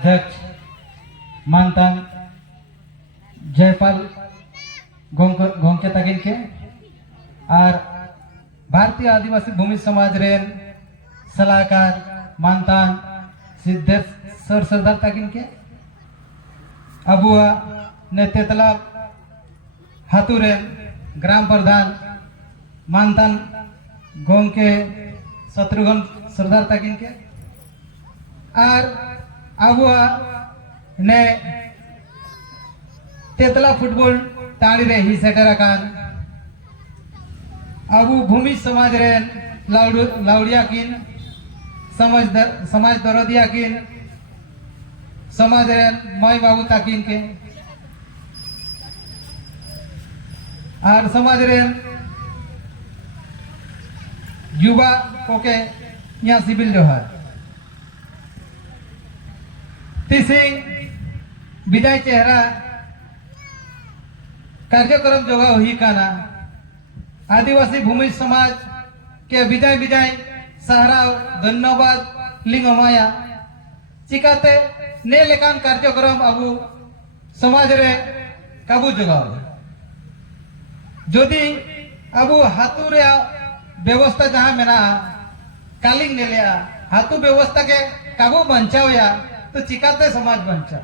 अध्यक्ष मानतान जयपाल गोंके तकिन के और भारतीय आदिवासी भूमि समाज रेन सलाहकार मानतान सिद्धेश्वर सरदार तकिन के अबुआ ने तेतला हाथुरेन ग्राम प्रधान मानतान गोंके शत्रुघ्न सरदार तकिन के और अबुआ ने तेतला फुटबॉल टाड़ी रे ही सेटर कान अबु भूमि समाज रे लाउडिया किन समाज दरदिया किन समाज रे माई बाबू ताकिन के और समाज रे युवा कोके यहाँ सिविल जो है तीसरी विजय चेहरा कार्यक्रम जो हुई काना आदिवासी भूमि समाज के विजय विजय सहारा धन्यवाद लिंगमाया चिकाते ने लेकान कार्यक्रम अबु समाज रे काबू जगाव जदि अबु हाथू रे व्यवस्था जहाँ मेना कालिंग ने लिया हाथू व्यवस्था के काबू बंचावया तो चिकाते समाज बंचा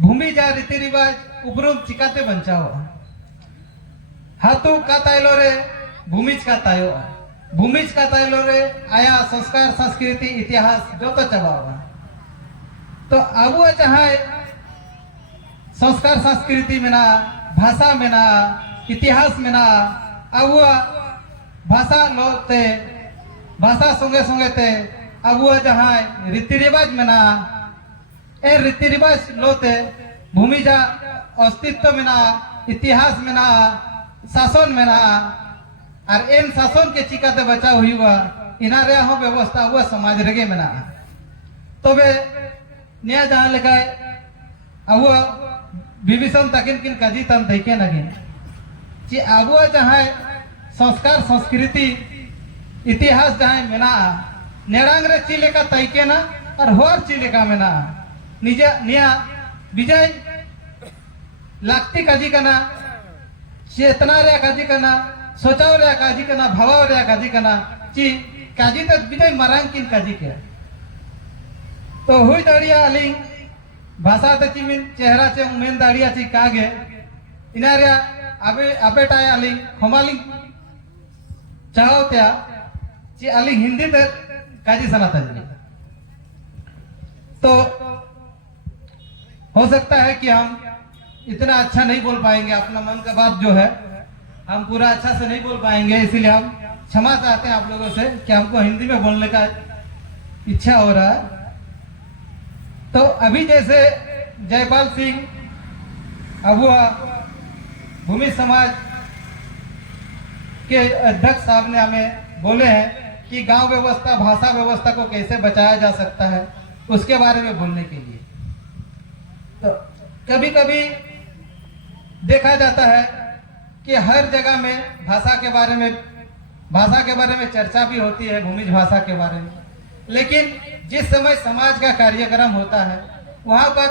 भूमि जा रीति रिवाज उपरूम चिकाते बंचाओ हाथू का ताइलो रे भूमिज का तायो भूमिज का ताइलो रे आया संस्कार संस्कृति इतिहास जो तो चबावा तो अब चाहे संस्कार संस्कृति में ना भाषा में ना इतिहास में ना अब भाषा लोते भाषा संगे संगे ते अब जहाँ रीति रिवाज में ना ए रीति रिवाज लोते भूमि जा अस्तित्व में ना इतिहास में ना शासन में ना और इन शासन के चिकाते बचा हुआ इना रे हो व्यवस्था हुआ समाज रेगे में ना तो वे नया जहाँ लेका अब विभीषण तकिन किन काजी तन देखे नगिन कि अब जहाँ संस्कार संस्कृति इतिहास जहाँ मेना नेड़ांग रे चिले का तैके ना और होर चिले का मेना निजा निया विजय लागती काजी कना चेतना रे काजी कना सोचाव रे काजी कना भावाव रे काजी कना ची काजी तक विजय मरांग किन काजी के तो हुई दाड़िया अलिंग भाषा ते चिमिन चेहरा चे मेन दाड़िया ची कागे इना रे अबे अबेटाय अलिंग हमालिंग चाहो त्या ची अलिंग हिंदी ते काजी सनाता जी तो हो सकता है कि हम इतना अच्छा नहीं बोल पाएंगे अपना मन का बात जो है हम पूरा अच्छा से नहीं बोल पाएंगे इसीलिए हम क्षमा चाहते हैं आप लोगों से कि हमको हिंदी में बोलने का इच्छा हो रहा है तो अभी जैसे जयपाल सिंह अबुआ भूमि समाज के अध्यक्ष साहब ने हमें बोले हैं कि गांव व्यवस्था भाषा व्यवस्था को कैसे बचाया जा सकता है उसके बारे में बोलने के लिए तो कभी कभी देखा जाता है कि हर जगह में भाषा के बारे में चर्चा भी होती है भूमिज भाषा के बारे में लेकिन जिस समय समाज का कार्यक्रम होता है वहाँ पर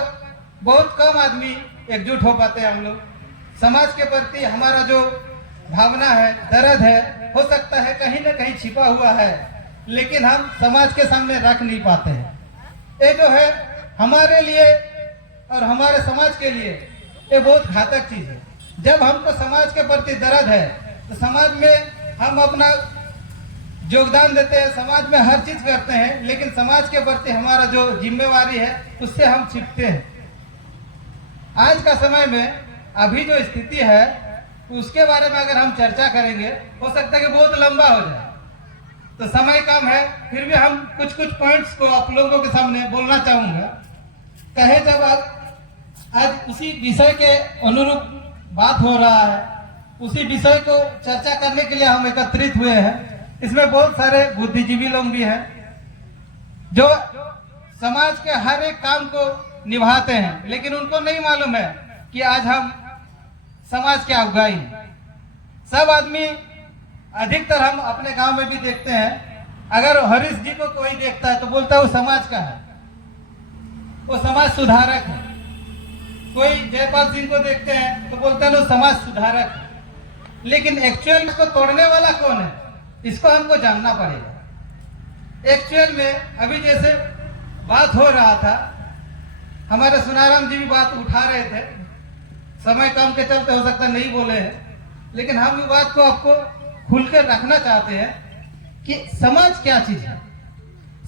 बहुत कम आदमी एकजुट हो पाते हैं हम लोग समाज के प्रति हमारा जो भावना है दर्द है हो सकता है कहीं ना कहीं छिपा हुआ है लेकिन हम समाज के सामने रख नहीं पाते हैं ये जो है हमारे लिए और हमारे समाज के लिए ये बहुत घातक चीज है जब हमको समाज के प्रति दर्द है तो समाज में हम अपना योगदान देते हैं समाज में हर चीज करते हैं लेकिन समाज के प्रति हमारा जो जिम्मेवारी है उससे हम छिपते हैं आज का समय में अभी जो स्थिति है उसके बारे में अगर हम चर्चा करेंगे हो सकता है कि बहुत लंबा हो जाए तो समय कम है फिर भी हम कुछ पॉइंट्स को आप लोगों के सामने बोलना चाहूंगा कहे जब आज उसी विषय के अनुरूप बात हो रहा है उसी विषय को चर्चा करने के लिए हम एकत्रित हुए हैं इसमें बहुत सारे बुद्धिजीवी लोग भी हैं जो समाज के हर एक काम को निभाते हैं लेकिन उनको नहीं मालूम है कि आज हम समाज के अवगाई हैं सब आदमी अधिकतर हम अपने गांव में भी देखते हैं अगर हरीश जी को कोई देखता है तो बोलता है वो समाज का है वो समाज सुधारक है। कोई जयपाल सिंह को देखते हैं तो बोलते हैं लोग समाज सुधारक है, लेकिन एक्चुअल इसको तोड़ने वाला कौन है, इसको हमको जानना पड़ेगा। एक्चुअल में अभी जैसे बात हो रहा था, हमारे सुनाराम जी भी बात उठा रहे थे, समय कम के चलते हो सकता नहीं बोले हैं, लेकिन हम इस बात को आपको खुल कर रखना चाहते हैं कि समाज क्या चीज है,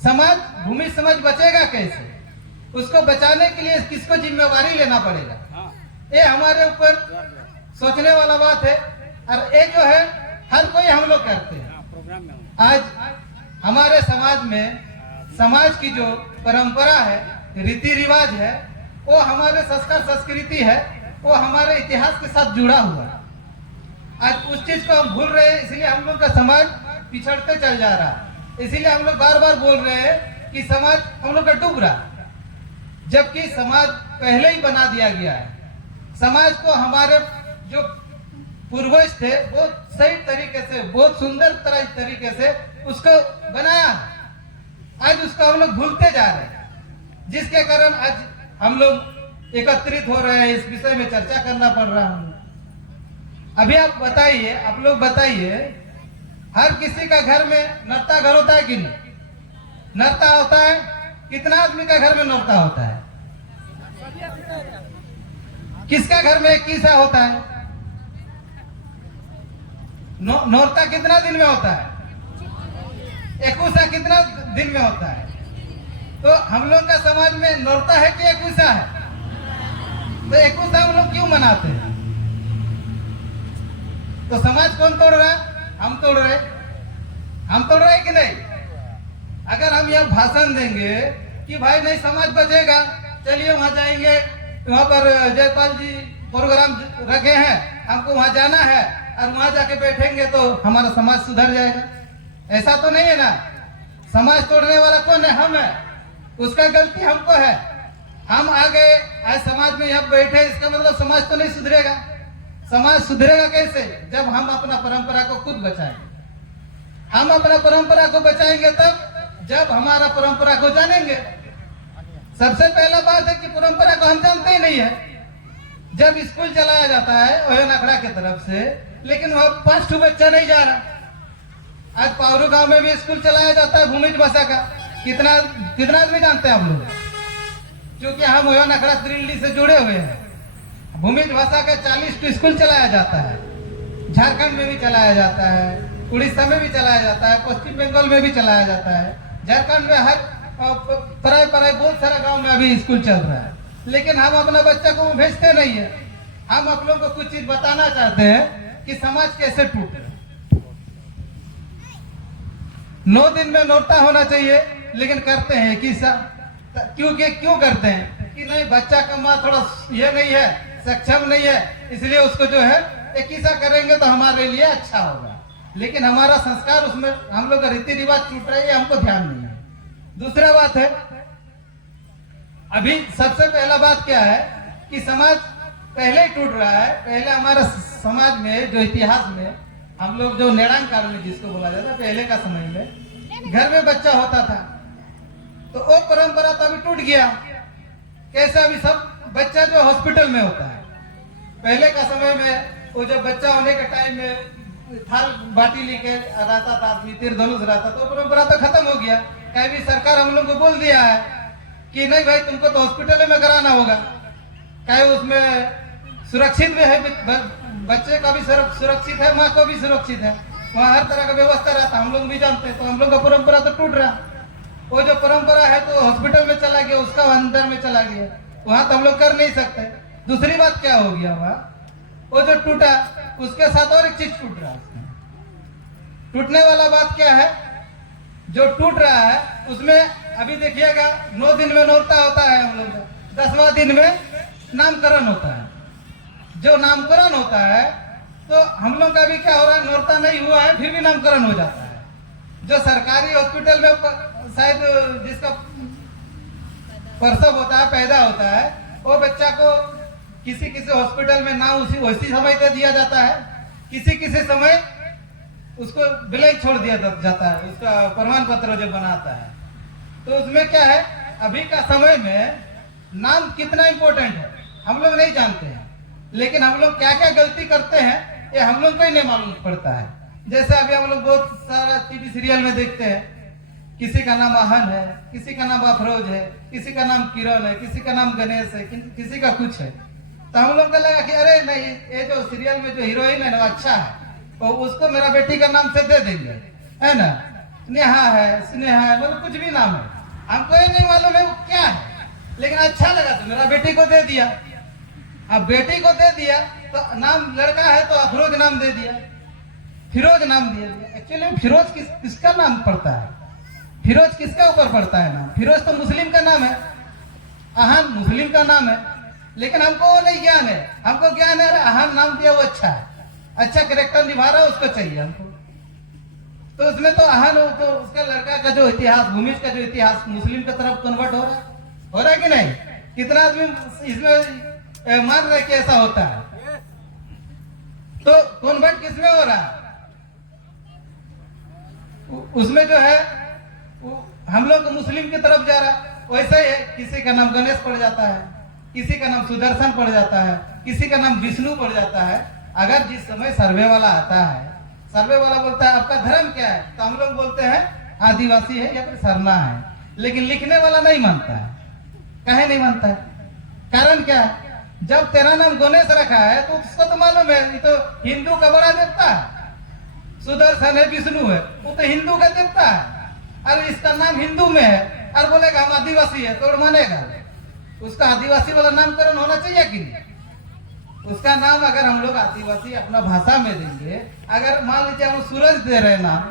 समाज भूमि समाज बचेगा कैसे, उसको बचाने के लिए किसको जिम्मेवारी लेना पड़ेगा, ये हमारे ऊपर सोचने वाला बात है। और ये जो है हर कोई हम लोग करते हैं। आज हमारे समाज में समाज की जो परंपरा है, रीति रिवाज है, वो हमारे संस्कार संस्कृति है, वो हमारे इतिहास के साथ जुड़ा हुआ है। आज उस चीज को हम भूल रहे हैं, इसलिए हम लोग का समाज पिछड़ते चल जा रहा है। इसीलिए हम लोग बार बार बोल रहे हैं कि समाज हम लोग का डूब रहा है, जबकि समाज पहले ही बना दिया गया है। समाज को हमारे जो पूर्वज थे बहुत सही तरीके से, बहुत सुंदर तरीके से उसको बनाया, आज उसको हम लोग भूलते जा रहे हैं, जिसके कारण आज हम लोग एकत्रित हो रहे हैं, इस विषय में चर्चा करना पड़ रहा है। अभी आप बताइए, आप लोग बताइए, हर किसी का घर में नर्ता घर होता है कि नहीं? नर्ता होता है, कितना आदमी का घर में नौरता होता है? किसका घर में किसा होता है? नौरता कितना दिन में होता है? एकुशा कितना दिन में होता है? तो हम लोग का समाज में नौरता है कि एकुशा है? तो एकुशा हम लोग क्यों मनाते हैं? तो समाज कौन तोड़ रहा है? हम तोड़ रहे, हम तोड़ रहे कि नहीं? अगर हम यह भाषण देंगे कि भाई नहीं समाज बचेगा, चलिए वहां जाएंगे, वहां पर जयपाल जी प्रोग्राम रखे हैं, हमको वहां जाना है, और वहां जाके बैठेंगे तो हमारा समाज सुधर जाएगा, ऐसा तो नहीं है ना। समाज तोड़ने वाला कौन है? हम है, उसका गलती हमको है। हम आ गए, आज समाज में यहाँ बैठे, इसका मतलब समाज तो नहीं सुधरेगा। समाज सुधरेगा कैसे? जब हम अपना परंपरा को खुद बचाएंगे। हम अपना परंपरा को बचाएंगे तब जब हमारा परंपरा को जानेंगे। सबसे पहला बात है कि परंपरा को हम जानते ही नहीं है। जब स्कूल चलाया जाता है ओहन अखड़ा की तरफ से, लेकिन वह 5 बच्चा नहीं जा रहा। आज पावरू गांव में भी स्कूल चलाया जाता है भूमिज भाषा का, कितना आदमी जानते हैं आप लोग? क्योंकि हम ओहन अखड़ा दिल्ली से जुड़े हुए हैं। भूमिज भाषा का 40 स्कूल चलाया जाता है, झारखंड में भी चलाया जाता है, उड़ीसा में भी चलाया जाता है, पश्चिम बंगाल में भी चलाया जाता है, झारखंड में हर पराय बहुत सारा गांव में अभी स्कूल चल रहा है। लेकिन हम अपना बच्चा को भेजते नहीं है। हम आप लोगों को कुछ चीज बताना चाहते हैं कि समाज कैसे टूट रहा है। 9 दिन में नौरता होना चाहिए, लेकिन करते हैं कि क्यों करते हैं कि नहीं, बच्चा का माँ थोड़ा ये नहीं है, सक्षम नहीं है, इसलिए उसको जो है एक ऐसा करेंगे तो हमारे लिए अच्छा होगा। लेकिन हमारा संस्कार उसमें, हम लोग का रीति रिवाज टूट रही है, हमको ध्यान नहीं है। दूसरा बात है, अभी सबसे पहला बात क्या है कि समाज पहले ही टूट रहा है। पहले हमारा समाज में जो इतिहास में हम लोग जो नेड़ांग काल में जिसको बोला जाता है, पहले का समय में घर में बच्चा होता था, तो वो परंपरा तो अभी टूट गया। कैसे? अभी सब बच्चा जो हॉस्पिटल में होता है, पहले का समय में वो जब बच्चा होने के टाइम में थाल बाटी लेके रहता था आदमी, तीर धनुष रहता, तो परंपरा तो खत्म हो गया। कहीं भी सरकार हम लोग को बोल दिया है कि नहीं भाई तुमको तो हॉस्पिटल में कराना होगा, कहीं उसमें सुरक्षित भी है, बच्चे का भी सुरक्षित है, माँ को भी सुरक्षित है, वहाँ हर तरह का व्यवस्था रहता, हम लोग भी जानते हैं। तो हम लोग का परंपरा तो टूट रहा। वो जो परंपरा है तो हॉस्पिटल में चला गया, उसका अंदर में चला गया, वहां तो हम लोग कर नहीं सकते। दूसरी बात क्या हो गया, वहां वो जो टूटा उसके साथ और एक चीज टूट रहा है। टूटने वाला बात क्या है? जो टूट रहा है उसमें अभी देखिएगा 9 दिन में नौरता होता है, हम लोग का 10वां दिन में नामकरण होता है। जो नामकरण होता है तो हम लोग का भी क्या हो रहा है, नौरता नहीं हुआ है फिर भी नामकरण हो जाता है। जो सरकारी हॉस्पिटल में शायद जिसका प्रसव होता है, पैदा होता है, वो बच्चा को किसी हॉस्पिटल में ना उसी समय पे दिया जाता है, किसी समय उसको ब्लैंक छोड़ दिया जाता है, उसका प्रमाण पत्र जो बनाता है। तो उसमें क्या है, अभी का समय में नाम कितना इंपॉर्टेंट है हम लोग नहीं जानते हैं, लेकिन हम लोग क्या क्या गलती करते हैं ये हम लोग को ही नहीं मालूम पड़ता है। जैसे अभी हम लोग बहुत सारा टीवी सीरियल में देखते हैं, किसी का नाम आहन है, किसी का नाम अफरोज है, किसी का नाम किरण है, किसी का नाम गणेश है, किसी का कुछ है। तो हम लोग को लगा कि अरे नहीं, ये जो सीरियल में जो हीरोइन है ना अच्छा है, तो उसको मेरा बेटी का नाम से दे देंगे, है ना। नेहा है, स्नेहा है, मतलब कुछ भी नाम है, हमको ये नहीं मालूम है वो क्या है, लेकिन अच्छा लगा तो मेरा बेटी को दे दिया। अब बेटी को दे दिया तो नाम लड़का है तो अफरोज नाम दे दिया, फिरोज नाम दे दिया। एक्चुअली फिरोज किसका नाम पड़ता है? फिरोज किसका ऊपर पड़ता है नाम? फिरोज तो मुस्लिम का नाम है, आहन मुस्लिम का नाम है, लेकिन हमको वो नहीं ज्ञान है। हमको ज्ञान है आहन नाम दिया वो अच्छा है, अच्छा कैरेक्टर निभा रहा है उसको चाहिए हमको। तो उसमें तो आहन तो उसका लड़का का जो इतिहास, भूमिज का जो इतिहास मुस्लिम की तरफ कन्वर्ट हो रहा है कि नहीं? कितना आदमी इसमें मान रहे कि ऐसा होता है, तो कन्वर्ट किसमें हो रहा है? उसमें जो है हम लोग मुस्लिम की तरफ जा रहा है। वैसे ही किसी का नाम गणेश पड़ जाता है, किसी का नाम सुदर्शन पड़ जाता है, किसी का नाम विष्णु पड़ जाता है। अगर जिस समय सर्वे वाला आता है, सर्वे वाला बोलता है आपका धर्म क्या है, तो हम लोग बोलते हैं आदिवासी है या फिर सरना है, लेकिन लिखने वाला नहीं मानता है। काहे नहीं मानता है? कारण क्या है? जब तेरा नाम गणेश रखा है तो उसको तो मालूम है ये तो हिंदू का बड़ा देवता है, सुदर्शन है, विष्णु है, वो तो हिंदू का देवता है। अरे इसका नाम हिंदू में है और बोलेगा हम आदिवासी है तो मानेगा? उसका आदिवासी वाला नामकरण होना चाहिए कि नहीं? उसका नाम अगर हम लोग आदिवासी अपना भाषा में देंगे, अगर मान लीजिए हम सूरज दे रहे नाम,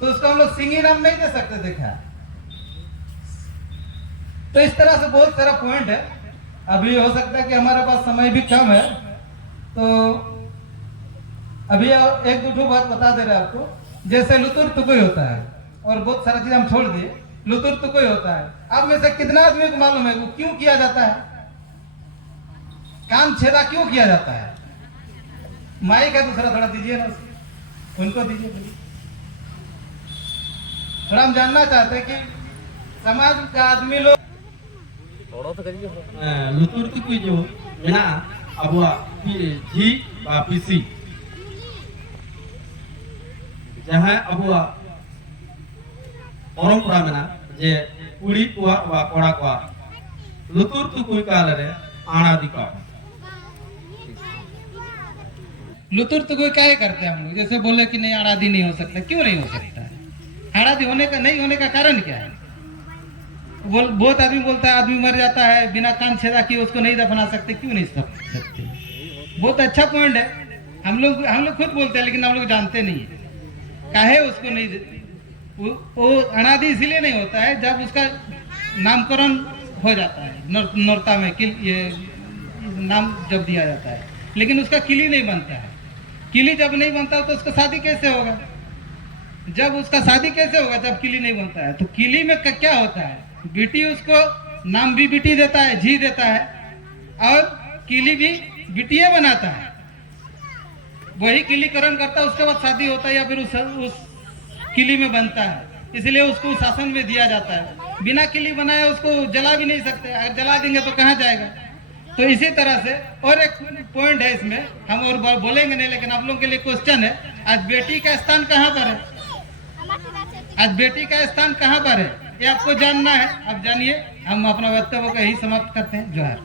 तो उसको हम लोग सिंगी नाम नहीं दे सकते। देखा, तो इस तरह से बहुत सारा पॉइंट है। अभी हो सकता है कि हमारे पास समय भी कम है, तो अभी एक दो बात बता दे रहे आपको। जैसे लुतुर तुकुई होता है, और बहुत सारा चीज हम छोड़ दिए। लुतुर तुकुई होता है, आप में से कितना आदमी को मालूम है वो क्यों किया जाता है? कान छेदा क्यों किया जाता है? माइक है दूसरा, थोड़ा दीजिए ना उनको दीजिए। थोड़ा हम जानना चाहते हैं कि समाज का आदमी लोग लुतुर तुकुई जो मेना अबुआ जी बा पिसी जहां अबुआ परंपरा मेना जे कुड़ी कुआ बा कोड़ा कुआ लुतुर तुकुई काल रे आना दिका। लुतुर तुकुई क्या करते हैं हम लोग? जैसे बोले कि नहीं आड़ादी नहीं हो सकता, क्यों नहीं हो सकता है? आड़ादी होने का नहीं होने का कारण क्या है? बहुत आदमी बोलता है आदमी मर जाता है बिना कान छेदा किए उसको नहीं दफना सकते, क्यों नहीं सकते? बहुत अच्छा पॉइंट है। हम लोग खुद बोलते हैं, लेकिन हम लोग जानते नहीं है काहे उसको नहीं। वो अनादि इसीलिए नहीं होता है जब उसका नामकरण हो जाता है, नौरता में ये नाम जब दिया जाता है, लेकिन उसका किली नहीं बनता है। किली जब नहीं बनता तो उसका शादी कैसे होगा? जब उसका शादी कैसे होगा जब किली नहीं बनता है? तो किली में क्या होता है? बेटी उसको नाम भी बेटी देता है, जी देता है, और किली भी बिटिया बनाता है, वही किलीकरण करता है। उसके बाद शादी होता है या फिर उस किली में बनता है, इसलिए उसको शासन में दिया जाता है। बिना किली बनाए उसको जला भी नहीं सकते, अगर जला देंगे तो कहाँ जाएगा? तो इसी तरह से और एक पॉइंट है इसमें, हम और बार बोलेंगे नहीं, लेकिन आप लोगों के लिए क्वेश्चन है, आज बेटी का स्थान कहाँ पर है? आज बेटी का स्थान कहाँ पर है ये आपको जानना है। आप जानिए। हम अपना वक्तव्य को यही समाप्त करते हैं। जोहार।